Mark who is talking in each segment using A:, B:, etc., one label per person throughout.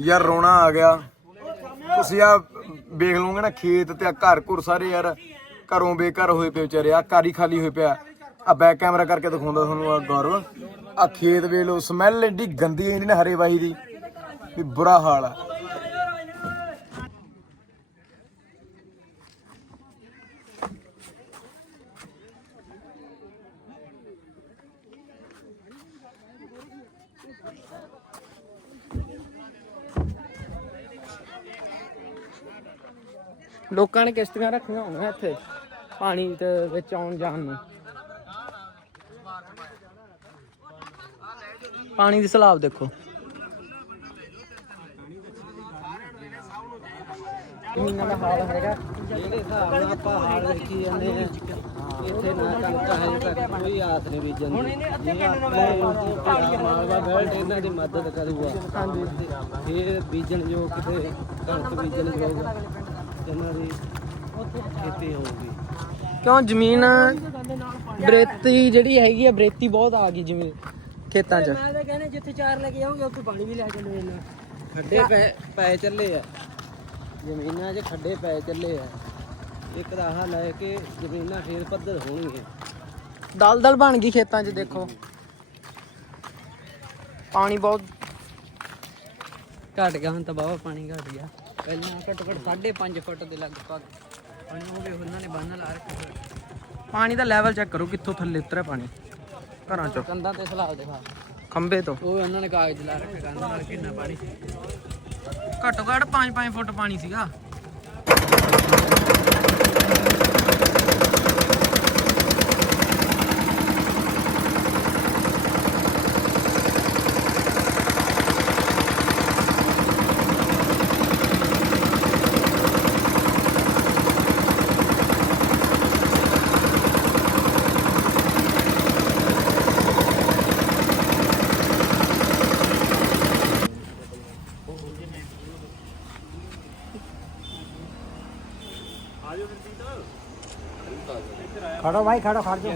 A: ਯਾਰ ਰੋਣਾ ਆ ਗਿਆ। ਤੁਸੀਂ ਆ ਵੇਖ ਲਓਗੇ ਨਾ ਖੇਤ ਤੇ ਆ ਘਰ ਘੁਰ ਸਾਰੇ ਯਾਰ। ਘਰੋਂ ਬੇਘਰ ਹੋਏ ਪਏ ਵਿਚਾਰੇ ਆ ਘਰ ਹੀ ਖਾਲੀ ਹੋਏ ਪਿਆ। ਆ ਬੈਕ ਕੈਮਰਾ ਕਰਕੇ ਦਿਖਾਉਂਦਾ ਤੁਹਾਨੂੰ ਆ ਗੌਰਵ। ਆ ਖੇਤ ਵੇਖ ਲਓ ਸਮੈਲ ਏਡੀ ਗੰਦੀ ਇਹਦੀ ਨਾ ਹਰੇ ਵਾਹੀ ਦੀ। ਵੀ ਬੁਰਾ ਹਾਲ ਆ।
B: ਲੋਕਾਂ ਨੇ ਕਿਸ਼ਤੀਆਂ ਰੱਖੀਆਂ ਹੋਣੀਆਂ ਇੱਥੇ ਪਾਣੀ ਦੇ ਵਿੱਚ ਆਉਣ ਜਾਣ ਨੂੰ। ਪਾਣੀ ਦੀ ਸਲਾਬ ਦੇਖੋ। ਜ਼ਮੀਨਾਂ ਦਾ ਹਾਲ ਹੈਗਾ।
C: ਜਿਹੜੇ ਹਿਸਾਬ ਨਾਲ ਆਪਾਂ ਹਾਲ ਜਾਂਦੇ ਆ ਇੱਥੇ ਨਾ ਕਣਕ ਹਜੇ ਤੱਕ ਕੋਈ ਆਸ ਨਹੀਂ ਬੀਜਣ ਦੀ। ਜੇ ਆਪਣੇ ਮਾਲਵਾ ਬੈਲਟ ਇਹਨਾਂ ਦੀ ਮਦਦ ਕਰੂਗਾ। ਫਿਰ ਬੀਜਣ ਜੋ ਕਿਤੇ ਕਣਕ ਬੀਜਣ ਯੋਗ ਇਹਨਾਂ ਦੀ ਖੇਤੀ ਹੋਊਗੀ।
B: ਕਿਉਂ ਜ਼ਮੀਨ ਬਰੇਤੀ ਜਿਹੜੀ ਹੈਗੀ ਆ ਬਰੇਤੀ ਬਹੁਤ ਆ ਗਈ ਜਿਵੇਂ ਖੇਤਾਂ 'ਚ।
C: ਮੈਂ ਤਾਂ ਕਹਿੰਦੇ ਜਿੱਥੇ ਚਾਰ ਲੈ ਕੇ ਆਉਂਗੇ ਉੱਥੇ ਪਾਣੀ ਵੀ ਲੈ ਚੱਲੋ ਇਹਨਾਂ ਖੱਡੇ ਪੈ ਪੈ ਚੱਲੇ ਆ। ਜ਼ਮੀਨਾਂ 'ਚ ਖੱਡੇ ਪੈ ਚੱਲੇ ਆ। ਇੱਕ ਆਹ ਲੈ ਕੇ ਜ਼ਮੀਨਾਂ ਫੇਰ ਪੱਧਰ ਹੋਣਗੀਆਂ।
B: ਦਲਦਲ ਬਣ ਗਈ ਖੇਤਾਂ 'ਚ ਦੇਖੋ। ਪਾਣੀ ਬਹੁਤ
C: ਘਟ ਗਿਆ ਹੁਣ ਤਾਂ ਬਾਵਾ ਪਾਣੀ ਘਟ ਗਿਆ। ਪਹਿਲਾਂ ਘੱਟੋ ਘੱਟ 5.5 ਫੁੱਟ ਦੇ ਲਗਭਗ। ਪਾਣੀ ਉਹ ਵੀ ਉਹਨਾਂ ਨੇ ਬੰਨ ਲਾ ਰੱਖਿਆ
B: ਪਾਣੀ ਦਾ ਲੈਵਲ ਚੈੱਕ ਕਰੋ ਕਿੱਥੋਂ ਥੱਲੇ ਉਤਰਿਆ ਪਾਣੀ। ਘਰਾਂ 'ਚੋਂ।
C: ਕੰਧਾਂ ਤੇ ਸਲਾਬ ਦਿਖਾ
B: ਖੰਬੇ ਤੋਂ।
C: ਉਹ ਉਹਨਾਂ ਨੇ ਕਾਗਜ਼ ਲਾ ਰੱਖਿਆ ਕੰਧਾਂ ਨਾਲ ਕਿੰਨਾ ਪਾਣੀ।
B: ਘੱਟੋ ਘੱਟ 5-5 ਫੁੱਟ ਪਾਣੀ ਸੀਗਾ।
C: ਖੜੋ ਭਾਈ ਖੜੋ ਖੜ ਜਾ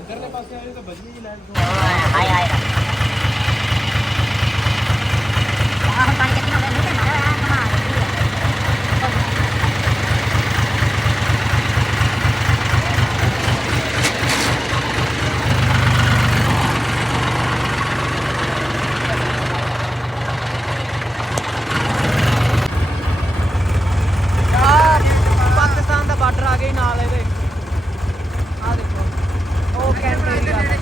B: ਪਾਕਿਸਤਾਨ ਦਾ ਬਾਰਡਰ ਆ ਗਿਆ ਜੀ ਨਾਲ ਇਹਦੇ ਆ ਦੇਖੋ ਉਹ ਕੈਂਟ ਏਰੀਆ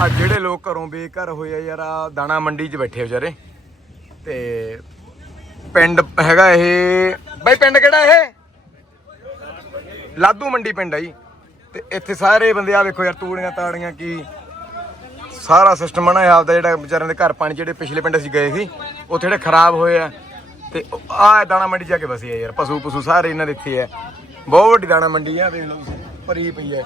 A: ਆ ਜਿਹੜੇ ਲੋਕ ਘਰੋਂ ਬੇਘਰ ਹੋਏ ਆ ਯਾਰ, ਆ ਦਾਣਾ ਮੰਡੀ 'ਚ ਬੈਠੇ ਵਿਚਾਰੇ। ਤੇ ਪਿੰਡ ਹੈਗਾ ਇਹ, ਬਾਈ ਪਿੰਡ ਕਿਹੜਾ ਇਹ? ਲਾਦੂ ਮੰਡੀ ਪਿੰਡ ਆ ਜੀ। ਤੇ ਇੱਥੇ ਸਾਰੇ ਬੰਦੇ ਆ ਵੇਖੋ ਯਾਰ ਤੂੜੀਆਂ ਤਾੜੀਆਂ ਕੀ ਸਾਰਾ ਸਿਸਟਮ ਨਾ ਆਪਦਾ ਜਿਹੜਾ ਵਿਚਾਰਿਆਂ ਦੇ ਘਰ ਪਾਣੀ ਜਿਹੜੇ ਪਿਛਲੇ ਪਿੰਡ ਅਸੀਂ ਗਏ ਸੀ, ਉੱਥੇ ਜਿਹੜੇ ਖਰਾਬ ਹੋਏ ਆ। ਤੇ ਆ ਦਾਣਾ ਮੰਡੀ ਜਾ ਕੇ ਵਸੇ ਆ ਯਾਰ ਪਸ਼ੂ ਪਸ਼ੂ ਸਾਰੇ ਇਹਨਾਂ ਦੇ ਇੱਥੇ ਆ। ਬਹੁਤ ਵੱਡੀ ਦਾਣਾ ਮੰਡੀ ਆ, ਵੇਖ ਲਓ ਭਰੀ ਪਈ ਹੈ